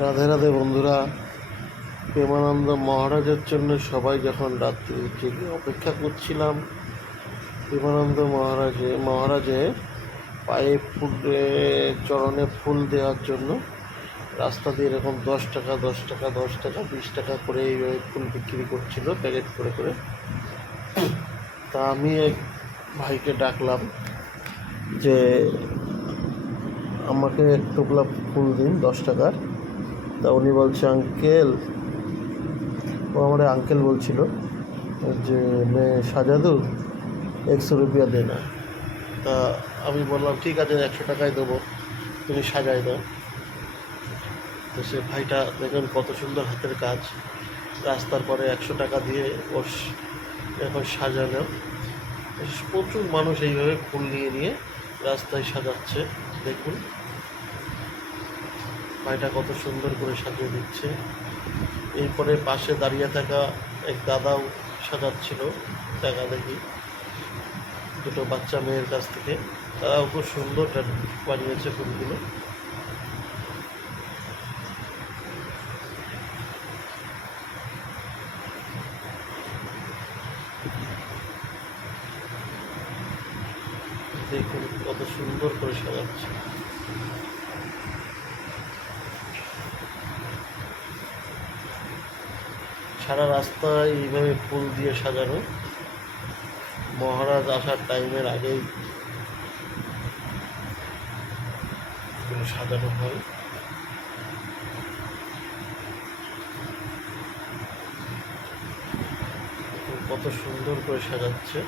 রাধে রাধে বন্ধুরা। প্রেমানন্দ মহারাজের জন্য সবাই যখন রাত্রি জেগে অপেক্ষা করছিলাম, প্রেমানন্দ মহারাজে পায়ে ফুলে চরণে ফুল দেওয়ার জন্য রাস্তা দিয়ে এরকম 10 টাকা 10 টাকা 10 টাকা 20 টাকা করে এইভাবে ফুল বিক্রি করছিল প্যাকেট করে করে। তা আমি এক ভাইকে ডাকলাম যে আমাকে এক টোপলা ফুল দিন 10 টাকার। তা উনি বলছে, আঙ্কেল, ও আমার আঙ্কেল বলছিল যে মে সাজা দু 100 रुपया দেনা। তা আমি বললাম ঠিক আছে, 100 টাকায় দেবো, তুমি সাজাই দাও। তো সে ভাইটা দেখেন কত সুন্দর হাতের কাজ, রাস্তার পরে 100 টাকা দিয়ে ওর এখন সাজানো। প্রচুর মানুষ এইভাবে ফুল নিয়ে নিয়ে রাস্তায় সাজাচ্ছে। দেখুন ভাইটা কত সুন্দর করে সাজিয়ে দিচ্ছে। এরপরে পাশে দাঁড়িয়ে থাকা এক দাদাও সাজাচ্ছিল, দেখা দেখি দুটো বাচ্চা মেয়ের কাছ থেকে। তারাও খুব সুন্দর বানিয়েছে ফুলগুলো। দেখুন কত সুন্দর করে সাজাচ্ছে। সারা রাস্তায় এইভাবে ফুল দিয়ে সাজানো। মহারাজ আসার টাইমের আগেই সাজানো হয়। কত সুন্দর করে সাজাচ্ছে।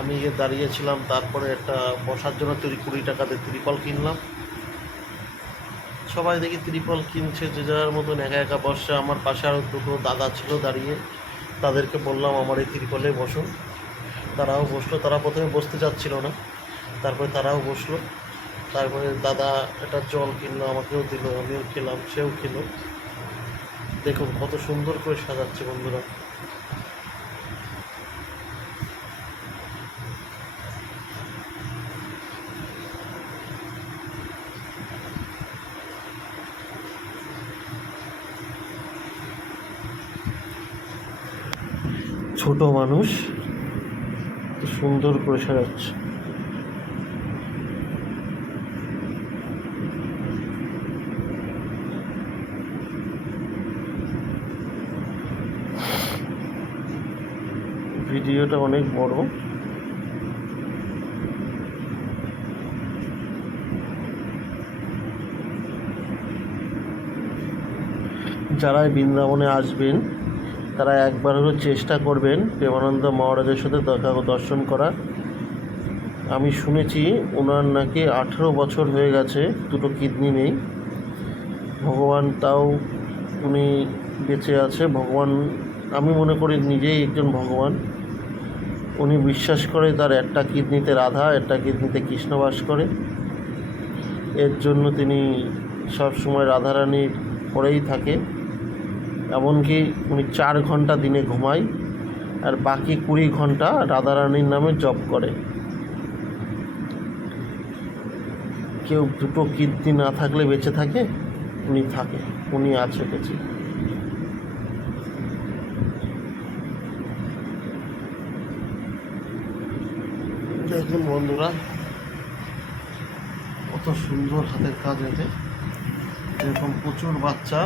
আমি দাঁড়িয়েছিলাম, তারপরে একটা বসার জন্য 20 টাকা দিয়ে ত্রিপল কিনলাম। সবাই দেখি ত্রিপল কিনছে, যে যার মতন একা একা বসছে। আমার পাশে আরও দুটো দাদা ছিল দাঁড়িয়ে, তাদেরকে বললাম আমার এই ত্রিপলে বসুন। তারাও বসলো। তারা প্রথমে বসতে চাচ্ছিল না, তারপরে তারাও বসলো। তারপরে দাদা একটা জল কিনলো, আমাকেও দিল, আমিও খেলাম, সেও খেলো। দেখুন কত সুন্দর করে সাজাচ্ছে বন্ধুরা। ছোট মানুষ সুন্দর করে সাজাচ্ছে। ভিডিওটা অনেক বড়। যারা বৃন্দাবনে আসবেন তারা একবার হলেও চেষ্টা করবেন প্রেমানন্দ মহারাজের সাথে দর্শন করার। আমি শুনেছি ওনার নাকি 18 বছর হয়ে গেছে, দুটো কিডনি নেই। ভগবান তাও উনি বেঁচে আছে। ভগবান, আমি মনে করি নিজেই একজন ভগবান। উনি বিশ্বাস করে তার একটা কিডনিতে রাধা, একটা কিডনিতে কৃষ্ণ বাস করে। এর জন্য তিনি সবসময় রাধারানীর পরেই থাকে। এমনকি উনি 4 ঘন্টা দিনে ঘুমায়, আর বাকি 20 ঘন্টা রাধারানীর নামে জপ করে। কেউ দুটো কিডনি না থাকলে বেঁচে থাকে, উনি থাকে, উনি আছে বেঁচে। দেখুন বন্ধুরা কত সুন্দর হাতের কাজ এতে। এরকম প্রচুর বাচ্চা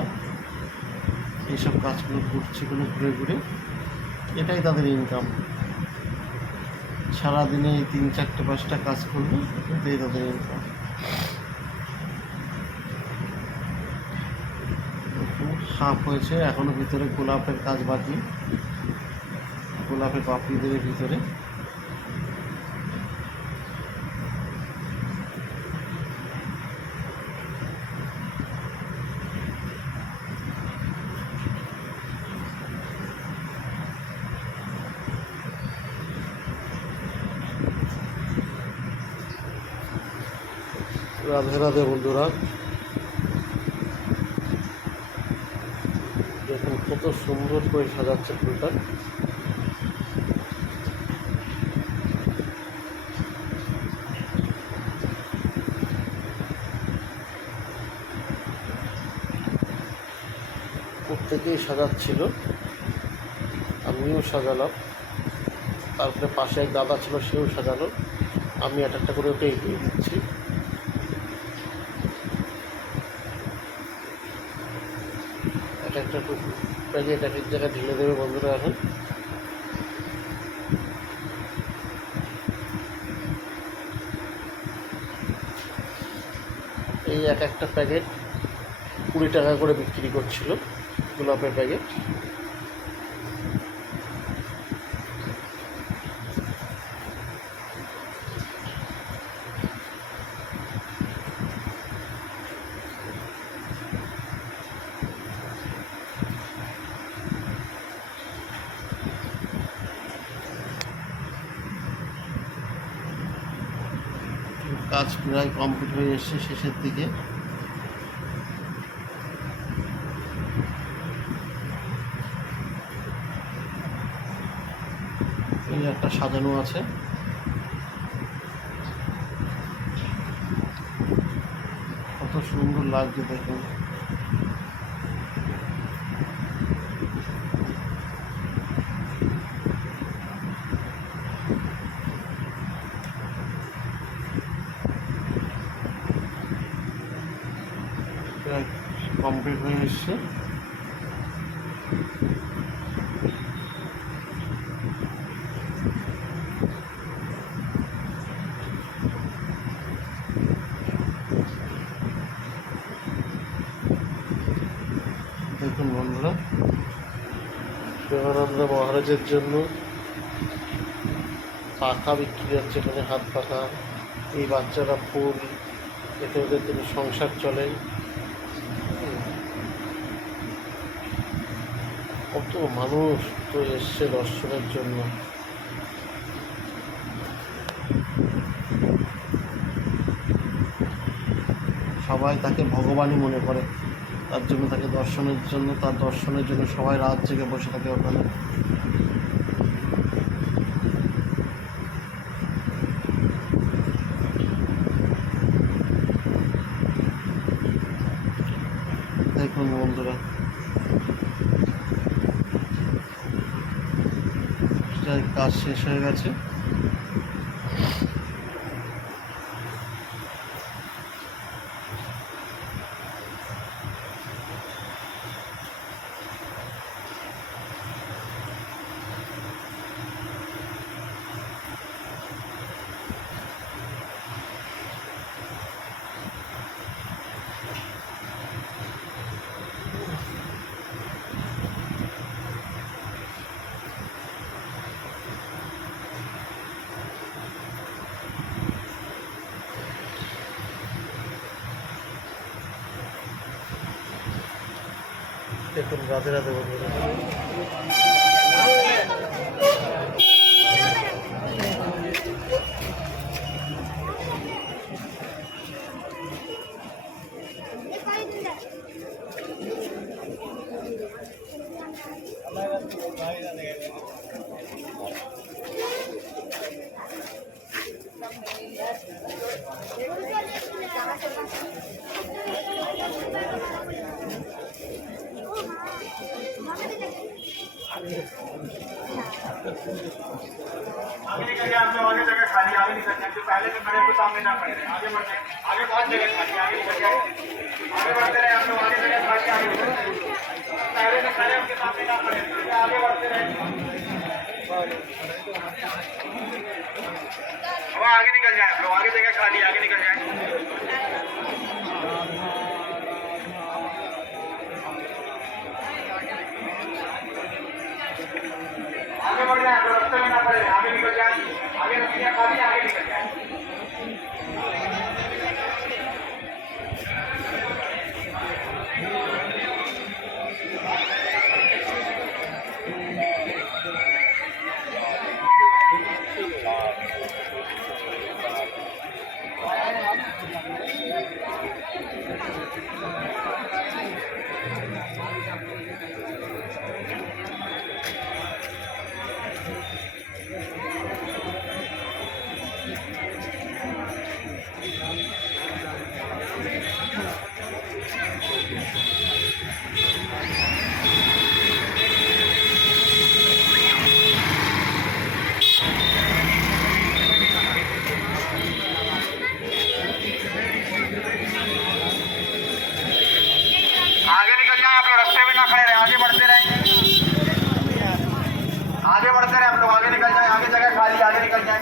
এইসব কাজগুলো করছে, ঘুরে ঘুরে। এটাই তাদের ইনকাম। সারাদিনে 3, 4, 5টা কাজ করবে, এটাই তাদের ইনকাম। হাফ হয়েছে, এখনো ভিতরে গোলাপের কাজ বাকি। গোলাপের পাপড়ি দেবে ভিতরে। রাধে রাধে বন্ধুরা। দেখুন কত সুন্দর করে সাজাচ্ছে ফুলটা। প্রত্যেকেই সাজাচ্ছিল, আমিও সাজালাম, তারপরে পাশে এক দাদা ছিল সেও সাজালো, আমি একটা করে ওকে এগিয়ে দিচ্ছি। একটা প্যাকেট এক এক জায়গায় ঢেলে দেবে বন্ধুরা। এখন এই একটা প্যাকেট 20 টাকা করে বিক্রি করছিল, গোলাপের প্যাকেট। কাজ প্রায় কমপ্লিট হয়ে এসছে শেষের দিকে। এই একটা সাজানো আছে, কত সুন্দর লাগছে দেখুন। প্রায় কমপ্লিট হয়ে এসছে। দেখুন বন্ধুরা, প্রেমানন্দ মহারাজের জন্য পাখা বিক্রি হচ্ছে এখানে, হাত পাখা। এই বাচ্চারা ফুল, এতে ওদের তিনি সংসার চলে। কত মানুষ তো এসছে দর্শনের জন্য। সবাই তাকে ভগবানই মনে করে, তার জন্য তাকে তার দর্শনের জন্য সবাই রাত জেগে বসে থাকে ওখানে। দেখুন বন্ধুরা, কাজ শেষ হয়ে গেছে। দেখুন রাধে রাধে বন্ধুরা। आगे निकल जाए, आप लोग आगे जगह खाली, आगे निकल जाए। जो पहले से खड़े हैं, तो सामने ना खड़े रहे, आगे बढ़ जाए। आगे बहुत जगह खाली, आगे निकल जाए। आगे बढ़ते रहे आप लोग, आगे जगह खाली, आगे निकल जाए। पहले से खड़े उनके सामने ना खड़े रहे, आगे बढ़ते रहे। अब आगे निकल जाए आप लोग, आगे जगह खाली, आगे निकल जाए। आगे बढ़ जाए, रास्ते में ना पड़े, आगे निकल जाए। आगे रस्तियाँ खाली, आगे निकल जाए। आगे निकल जाए आप लोग, रास्ते में ना खड़े रहे, आगे बढ़ते रहे, आगे बढ़ते रहे आप लोग, आगे निकल जाए, आगे जगह खाली, आगे निकल जाए।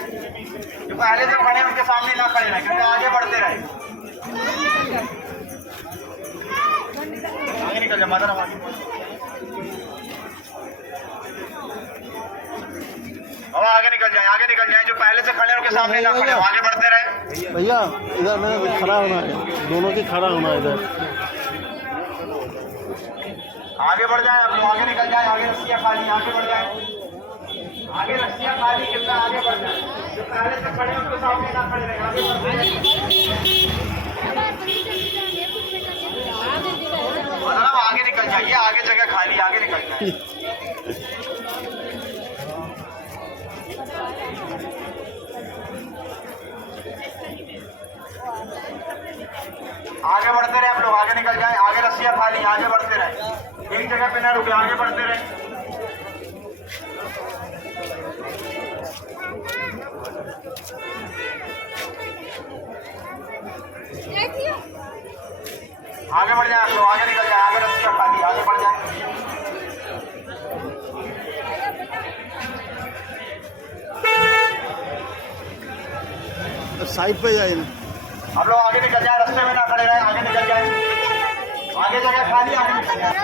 जो पहले से खड़े हैं उनके सामने ना खड़े रहे, क्योंकि आगे बढ़ते रहे। आगे निकल जाए, माता रानी अब आगे निकल जाए, आगे निकल जाए। जो पहले से खड़े हैं उनके सामने ना खड़े हो, आगे बढ़ते रहे। भैया इधर में खड़ा होना है, दोनों की खड़ा होना है इधर। आगे बढ़ जाए आप लोग, आगे निकल जाए, आगे रस्सियाँ खाली, आगे बढ़ जाए, आगे रस्सियाँ खाली, कितना आगे बढ़ जाए। जो पहले से खड़े हैं उनके सामने ना खड़े रहे, आगे बढ़ते रहे। मतलब आगे निकल जाइए, आगे जगह खाली, आगे निकल जाए। आगे बढ़ते रहे आप लोग, आगे निकल जाए, आगे रस्सियाँ खाली, आगे बढ़ते रहे, एक जगह पे ना रुके, आगे बढ़ते रहे। आगे बढ़ जाए आप लोग, आगे निकल जाए, आगे रस्सियाँ खाली, आगे बढ़ जाए। साइड पे जाइए ना। आप लोग आगे निकल जाए, रास्ते में ना खड़े रहे, आगे निकल जाए, आगे जगह खाली, आगे निकल जाए।